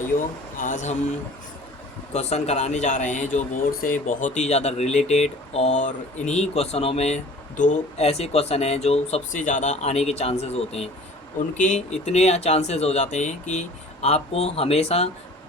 भाइयों, आज हम क्वेश्चन कराने जा रहे हैं जो बोर्ड से बहुत ही ज़्यादा रिलेटेड, और इन्हीं क्वेश्चनों में दो ऐसे क्वेश्चन हैं जो सबसे ज़्यादा आने के चांसेस होते हैं। उनके इतने चांसेस हो जाते हैं कि आपको हमेशा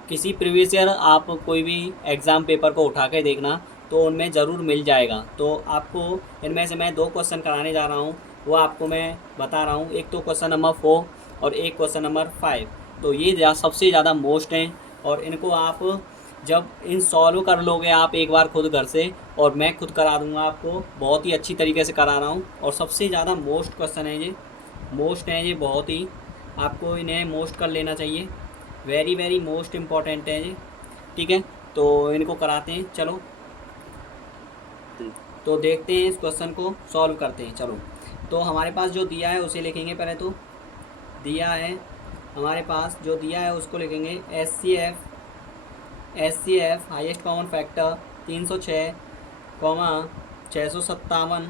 किसी प्रीवियस ईयर आप कोई भी एग्ज़ाम पेपर को उठा के देखना, तो उनमें ज़रूर मिल जाएगा। तो आपको इनमें से मैं दो क्वेश्चन कराने जा रहा हूँ, वो आपको मैं बता रहा हूँ। एक तो क्वेश्चन नंबर 4 और एक क्वेश्चन नंबर 5। तो ये सबसे ज़्यादा मोस्ट हैं, और इनको आप जब इन सॉल्व कर लोगे आप एक बार खुद घर से, और मैं खुद करा दूंगा आपको, बहुत ही अच्छी तरीके से करा रहा हूँ। और सबसे ज़्यादा मोस्ट क्वेश्चन है ये, मोस्ट है ये, बहुत ही आपको इन्हें मोस्ट कर लेना चाहिए। वेरी वेरी मोस्ट इम्पॉर्टेंट है ये, ठीक है। तो इनको कराते हैं, चलो। तो देखते हैं, इस क्वेश्चन को सॉल्व करते हैं, चलो। तो हमारे पास जो दिया है उसे लिखेंगे। पहले तो दिया है हमारे पास, जो दिया है उसको लिखेंगे। H C F highest common factor 306, 657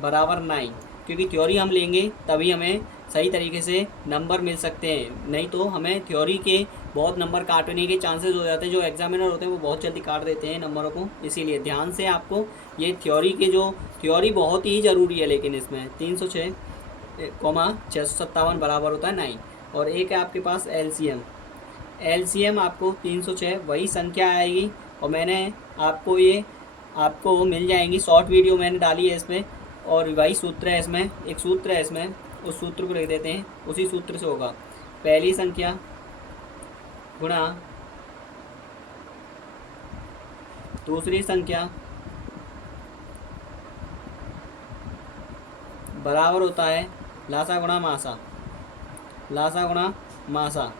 बराबर 9। क्योंकि थ्योरी हम लेंगे तभी हमें सही तरीके से नंबर मिल सकते हैं, नहीं तो हमें थ्योरी के बहुत नंबर काटने के चांसेस हो जाते हैं। जो एग्जामिनर होते हैं वो बहुत जल्दी काट देते हैं नंबरों को, इसीलिए ध्यान से आपको ये थ्योरी बहुत ही ज़रूरी है। लेकिन इसमें 306, 657 बराबर होता है 9। और एक है आपके पास एलसीएम आपको 306 वही संख्या आएगी, और मैंने आपको मिल जाएंगी। शॉर्ट वीडियो मैंने डाली है इसमें, और वही सूत्र है इसमें, एक सूत्र है इसमें, उस सूत्र को लिख देते हैं। उसी सूत्र से होगा पहली संख्या गुणा दूसरी संख्या बराबर होता है लासा गुणा मासा।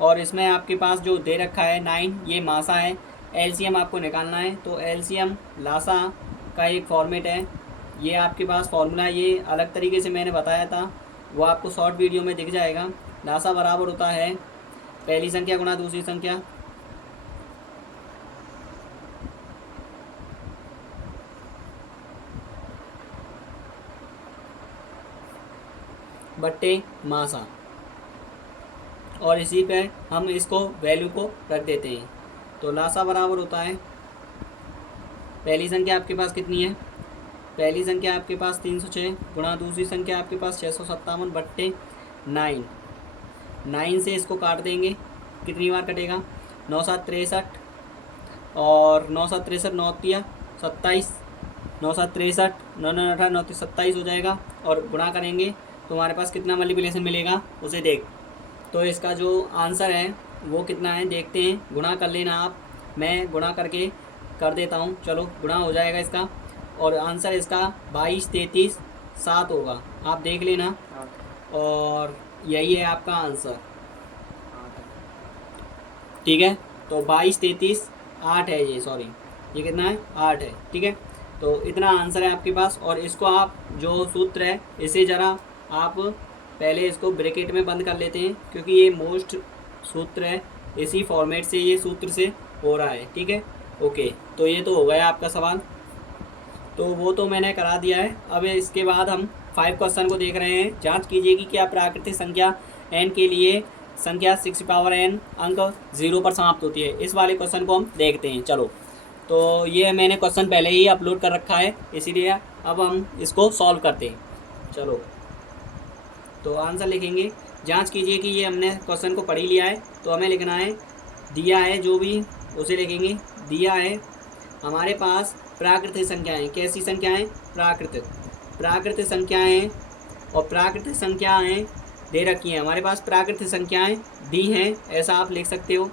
और इसमें आपके पास जो दे रखा है 9, ये मासा है। एलसीएम आपको निकालना है, तो एलसीएम लासा का एक फॉर्मेट है। ये आपके पास फॉर्मूला है, ये अलग तरीके से मैंने बताया था, वो आपको शॉर्ट वीडियो में दिख जाएगा। लासा बराबर होता है पहली संख्या गुणा दूसरी संख्या बट्टे मासा, और इसी पे हम इसको वैल्यू को रख देते हैं। तो लासा बराबर होता है, पहली संख्या आपके पास कितनी है, पहली संख्या आपके पास 306 गुणा दूसरी संख्या आपके पास 657 बट्टे 9। 9 से इसको काट देंगे, कितनी बार कटेगा, 9 7 63, और 9 7 63 9 तिया 27, 9 7 63 9 9 18 9 27 हो जाएगा। और गुणा करेंगे तो हमारे पास कितना मल्टीप्लिकेशन मिलेगा उसे देख। तो इसका जो आंसर है वो कितना है देखते हैं, गुणा कर लेना आप, मैं गुणा करके कर देता हूँ। चलो, गुणा हो जाएगा इसका, और आंसर इसका 22 33 7 होगा, आप देख लेना। और यही है आपका आंसर, ठीक है। तो 22 33 8 है ये, सॉरी, ये कितना है, 8 है, ठीक है। तो इतना आंसर है आपके पास। और इसको आप जो सूत्र है इसे ज़रा आप पहले इसको ब्रैकेट में बंद कर लेते हैं, क्योंकि ये मोस्ट सूत्र है, इसी फॉर्मेट से ये सूत्र से हो रहा है, ठीक है। ओके, तो ये तो हो गया आपका सवाल, तो वो तो मैंने करा दिया है। अब इसके बाद हम 5 क्वेश्चन को देख रहे हैं। जांच कीजिए कि क्या प्राकृतिक संख्या n के लिए संख्या 6 पावर n अंक 0 पर समाप्त होती है। इस वाले क्वेश्चन को हम देखते हैं, चलो। तो ये मैंने क्वेश्चन पहले ही अपलोड कर रखा है, इसीलिए अब हम इसको सॉल्व करते हैं, चलो। तो आंसर लिखेंगे, जांच कीजिए कि ये हमने क्वेश्चन को पढ़ ही लिया है, तो हमें लिखना है दिया है जो भी उसे लिखेंगे। दिया है हमारे पास प्राकृतिक संख्याएं, कैसी संख्याएं, प्राकृतिक संख्याएं, और प्राकृतिक संख्याएं दे रखी हैं हमारे पास। प्राकृतिक संख्याएं दी हैं, ऐसा आप लिख सकते हो,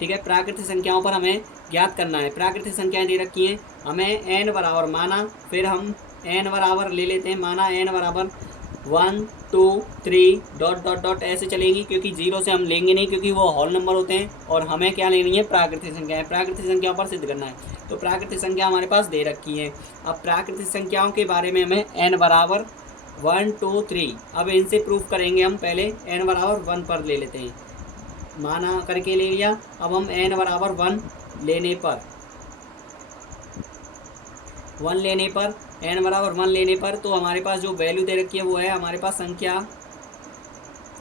ठीक है। प्राकृतिक संख्याओं पर हमें ज्ञात करना है। प्राकृतिक संख्याएं दे रखी हैं, हमें n बराबर माना, फिर हम n बराबर ले लेते हैं, माना n बराबर 1 2 3 डॉट डॉट डॉट ऐसे चलेंगी, क्योंकि 0 से हम लेंगे नहीं, क्योंकि वो होल नंबर होते हैं। और हमें क्या लेनी है, प्राकृतिक संख्या है, प्राकृतिक संख्याओं पर सिद्ध करना है। तो प्राकृतिक संख्या हमारे पास दे रखी है। अब प्राकृतिक संख्याओं के बारे में हमें n बराबर 1 2 3, अब इनसे प्रूफ करेंगे हम। पहले n बराबर 1 पर ले लेते हैं, माना करके ले लिया। अब हम n बराबर 1 लेने पर n बराबर 1 लेने पर तो हमारे पास जो वैल्यू दे रखी है वो है हमारे पास संख्या,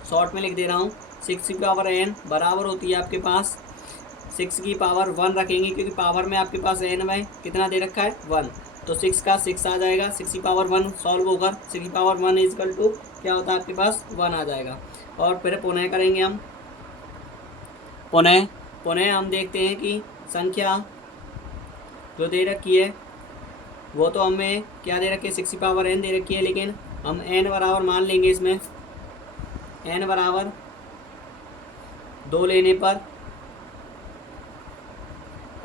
शॉर्ट में लिख दे रहा हूँ, 6 की पावर n बराबर होती है आपके पास 6 की पावर 1 रखेंगे, क्योंकि पावर में आपके पास n में कितना दे रखा है 1, तो 6 का 6 आ जाएगा। 6 की पावर 1 सॉल्व होकर 6 की पावर 1 इजकल टू क्या होता है आपके पास 1 आ जाएगा। और फिर पुनः करेंगे हम, पुनः हम देखते हैं कि संख्या जो दे रखी है वो तो हमें क्या दे रखी है 6 की पावर n दे रखी है, लेकिन हम n बराबर मान लेंगे इसमें, n बराबर 2 लेने पर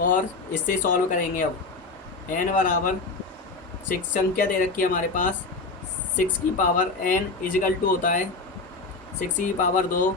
और इससे सॉल्व करेंगे। अब n बराबर 6 संख्या दे रखी है हमारे पास 6 की पावर n इजिकल टू होता है 6 की पावर 2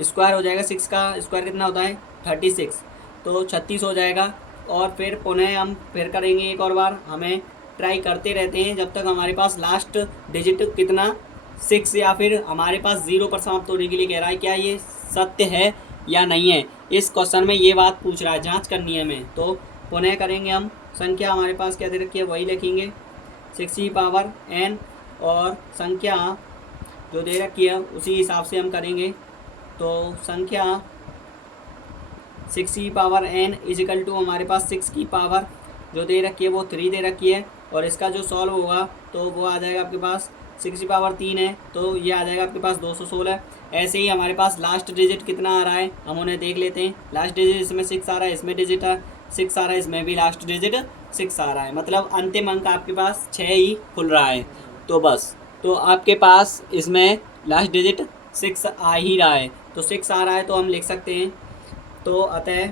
स्क्वायर हो जाएगा। 6 का स्क्वायर कितना होता है 36, तो 36 हो जाएगा। और फिर पुनः हम फिर करेंगे एक और बार, हमें ट्राई करते रहते हैं जब तक हमारे पास लास्ट डिजिट कितना 6 या फिर हमारे पास 0 पर समाप्त होने के लिए कह रहा है। क्या ये सत्य है या नहीं है, इस क्वेश्चन में ये बात पूछ रहा है, जांच करनी है हमें। तो पुनः करेंगे हम, संख्या हमारे पास क्या दे रखी है वही लिखेंगे 6 की पावर n, और संख्या जो दे रखी है उसी हिसाब से हम करेंगे। तो संख्या 6 की पावर n इजिकल टू हमारे पास 6 की पावर जो दे रखी है वो 3 दे रखी है, और इसका जो सॉल्व होगा तो वो आ जाएगा आपके पास 6 की पावर 3 है, तो ये आ जाएगा आपके पास 216। ऐसे ही हमारे पास लास्ट डिजिट कितना आ रहा है हम उन्हें देख लेते हैं। लास्ट डिजिट इसमें 6 आ रहा है, इसमें डिजिट 6 आ रहा है, इसमें भी लास्ट डिजिट 6 आ रहा है, मतलब अंतिम अंक आपके पास 6 ही खुल रहा है। तो बस, तो आपके पास इसमें लास्ट डिजिट 6 आ ही रहा है, तो 6 आ रहा है तो हम लिख सकते हैं। तो अतः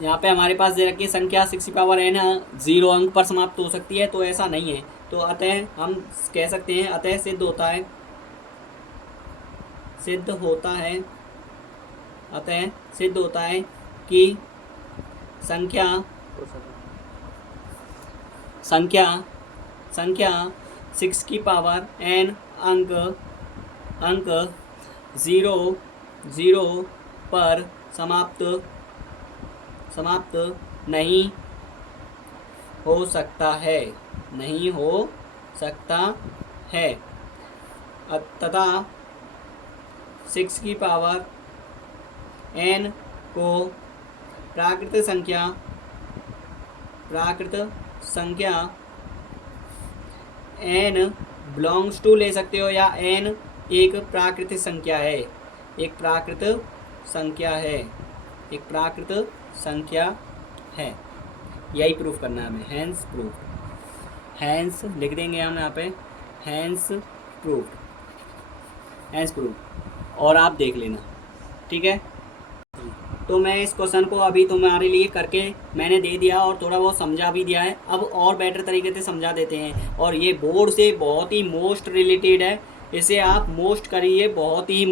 यहाँ पे हमारे पास दे रखी है संख्या 6 की पावर n 0 अंक पर समाप्त हो सकती है, तो ऐसा नहीं है। तो अतः हम कह सकते हैं, अतः सिद्ध होता है, अतः सिद्ध होता है कि संख्या 6 की पावर n अंक 0 पर समाप्त नहीं हो सकता है, तथा 6 की पावर n को प्राकृत संख्या n बिलोंग्स टू ले सकते हो, या n एक प्राकृतिक संख्या है, यही प्रूफ करना है हमें। हैंस लिख देंगे हम यहाँ पे, हैंस प्रूफ, और आप देख लेना, ठीक है। तो मैं इस क्वेश्चन को अभी तुम्हारे लिए करके मैंने दे दिया और थोड़ा बहुत समझा भी दिया है। अब और बेटर तरीके से समझा देते हैं, और ये बोर्ड से बहुत ही मोस्ट रिलेटेड है, इसे आप मोस्ट करिए, बहुत ही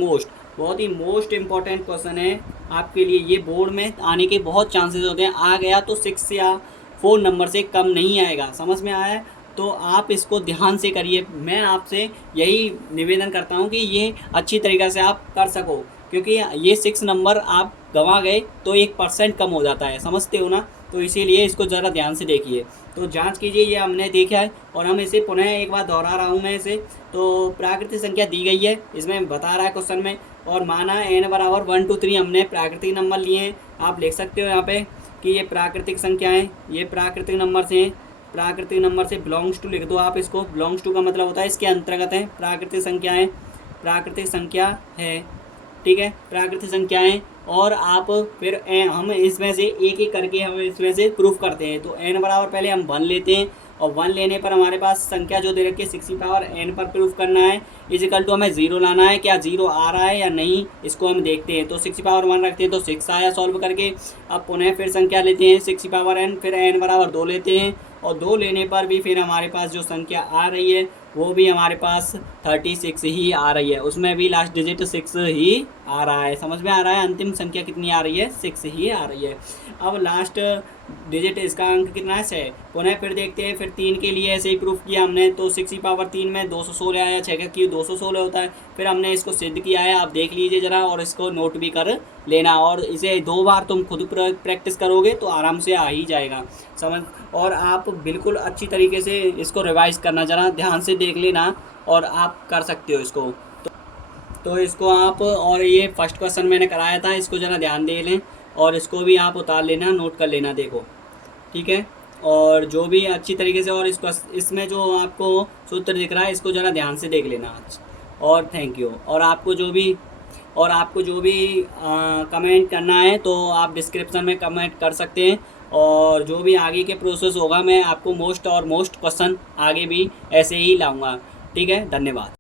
मोस्ट इम्पॉर्टेंट क्वेश्चन है आपके लिए। ये बोर्ड में आने के बहुत चांसेस होते हैं, आ गया तो 6 या 4 नंबर से कम नहीं आएगा। समझ में आया है? तो आप इसको ध्यान से करिए। मैं आपसे यही निवेदन करता हूँ कि ये अच्छी तरीक़े से आप कर सको, क्योंकि ये 6 नंबर आप गंवा गए तो 1% कम हो जाता है, समझते हो ना। तो इसीलिए इसको ज़रा ध्यान से देखिए, तो जांच कीजिए। ये हमने देखा है और हम इसे पुनः एक बार दोहरा रहा हूँ मैं इसे। तो प्राकृतिक संख्या दी गई है, इसमें बता रहा है क्वेश्चन में, और माना n बराबर 1 2 3 हमने प्राकृतिक नंबर लिए हैं। आप लिख सकते हो यहाँ पे कि ये प्राकृतिक संख्याएँ, ये प्राकृतिक नंबर से हैं, प्राकृतिक नंबर से बिलोंग्स टू लिख दो आप इसको। बिलोंग्स टू का मतलब होता है इसके अंतर्गत है, प्राकृतिक संख्याएँ, प्राकृतिक संख्या है, ठीक है, प्राकृतिक संख्याएँ। और आप फिर हम इसमें से एक एक करके हम इसमें से प्रूफ करते हैं। तो n बराबर पहले हम 1 लेते हैं, और 1 लेने पर हमारे पास संख्या जो दे रखी है 6 की पावर n पर प्रूफ करना है, इजिकल टू हमें 0 लाना है। क्या 0 आ रहा है या नहीं, इसको हम देखते हैं। तो 6 की पावर 1 रखते हैं तो 6 आया सॉल्व करके। अब पुनः फिर संख्या लेते हैं 6 की पावर n, फिर n बराबर 2 लेते हैं, और 2 लेने पर भी फिर हमारे पास जो संख्या आ रही है वो भी हमारे पास 36 ही आ रही है, उसमें भी लास्ट डिजिट 6 ही आ रहा है। समझ में आ रहा है? अंतिम संख्या कितनी आ रही है, 6 ही आ रही है। अब लास्ट डिजिट इसका अंक कितना है, 6। पुनः फिर देखते हैं, फिर 3 के लिए ऐसे ही प्रूफ किया हमने। तो 6 की पावर 3 में 216 आया, 6 का क्यों 216 होता है। फिर हमने इसको सिद्ध किया है, आप देख लीजिए ज़रा, और इसको नोट भी कर लेना। और इसे 2 बार तुम खुद प्रैक्टिस करोगे तो आराम से आ ही जाएगा समझ। और आप बिल्कुल अच्छी तरीके से इसको रिवाइज़ करना, ज़रा ध्यान से देख लेना, और आप कर सकते हो इसको। तो इसको आप, और ये फर्स्ट क्वेश्चन मैंने कराया था, इसको ज़रा ध्यान दे लें और इसको भी आप उतार लेना, नोट कर लेना, देखो ठीक है। और जो भी अच्छी तरीके से, और इसको इसमें जो आपको सूत्र दिख रहा है इसको ज़रा ध्यान से देख लेना आज। और थैंक यू। और आपको जो भी कमेंट करना है तो आप डिस्क्रिप्शन में कमेंट कर सकते हैं, और जो भी आगे के प्रोसेस होगा मैं आपको मोस्ट क्वेश्चन आगे भी ऐसे ही लाऊंगा। ठीक है, धन्यवाद।